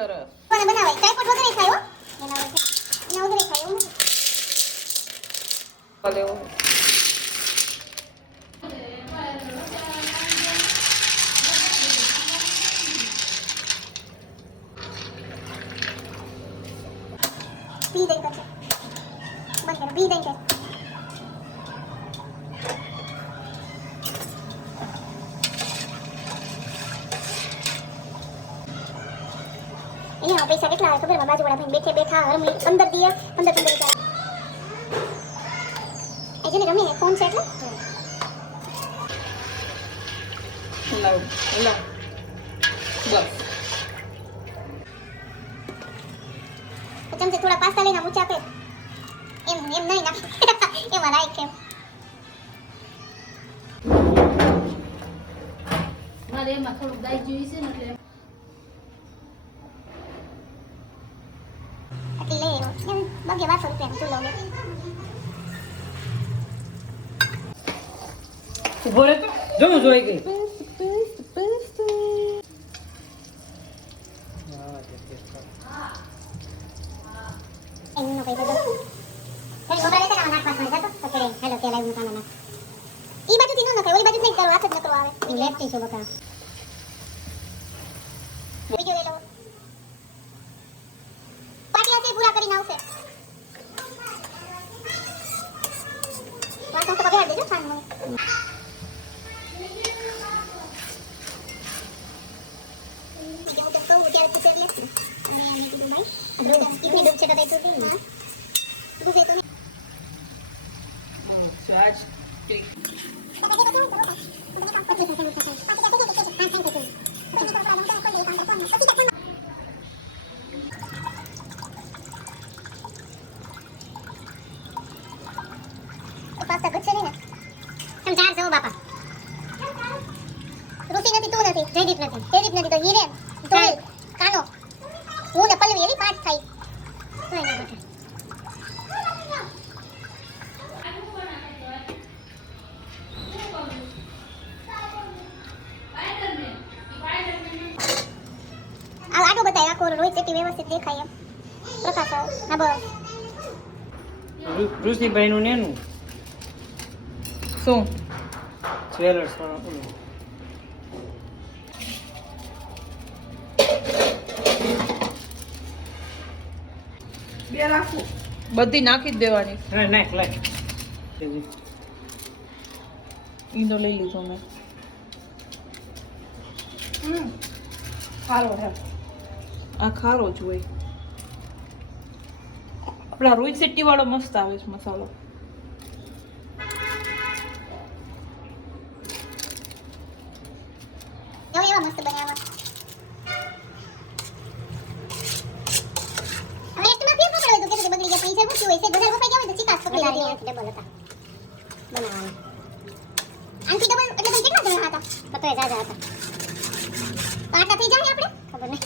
સરસ કોને બનાવાય ટ્રાયપોડ વગર ખાય એના વગર ખાય. ભલે બી દઈ કરશે બંધ કરો. બી દઈ કરશે અહીંયા પૈસા કેટલા આવે ખબર છે? બાજુવાળા ભાઈ બેઠે બેઠા હર મિનિટ પંદર દીએ પંદર પંદર રૂપિયા એ જેને રમે ફોન છે એટલે લાવ લાવ બસ ચમચે થોડા પાસ્તા લઈને ઊંચા કર એમ એમ નહીં નાખ એમાં રાખ એમ મારે એમાં થોડુંક દાઈ જોઈ છે ને એટલે આટલી લઈ બગે બારસો રૂપિયા ચૂલો લે ઊભો રહે તો જવું જોઈ ગઈ એમનો પૈસા દો ફરી મોબાઈલ લેતા નાખ પાસમાં તો ફરી હેલો કે લાઈવ મુકાના નાખ ઈ બાજુથી નો નખાય ઓલી બાજુ નહીં કરો હાથ જ નકરો આવે ઈ લેફ્ટ છે બકા બીજો લઈ લો પાટી હશે પૂરા કરીને આવશે વાસણ તો બગાડ દેજો ખાન મને બીજું હું તો કહું ત્યારે પૂછે એટલે અને મેં કીધું ભાઈ ડૂબ ઇતની ડૂબ છે તો કઈ ડૂબી નહીં ડૂબે તો નહીં આજ પાસ્તા ઘટશે નહીં ને. તમે ચાર છો બાપા. ઋષિ નથી તું નથી જયદીપ નથી જયદીપ નથી તો હિરેન ધોઈ કાનો. હું ને પલ્લવી એલી પાંચ થાય. કોઈ ના બેટા રોહિત શેટ્ટી વ્યવસ્થિત દેખાય એમ. પ્રકાશ ના બસ ઋષિભાઈ નું નેનું. શું? જ્વેલર્સ બે રાખું. બધી નાખી જ દેવાની. નાખ લાખ. ઈંદો લઈ લીધો મેં. ખારો હે આ ખારો જ હોય. આપણા રોહિત શેટ્ટી વાળો મસ્ત આવે છે મસાલો. મસ્ત બન્યા પૈસા ખૂટ્યું હોય છે વધારે વપાઈ હોય તો ચિકાસ પકડી લેવાની. ડબલ હતા. બનાવવાનું. આનથી તમે કેટલા જણા હતા? બતોય જાજા હતા. તો આટલા થઈ જાય આપણે? ખબર નહીં.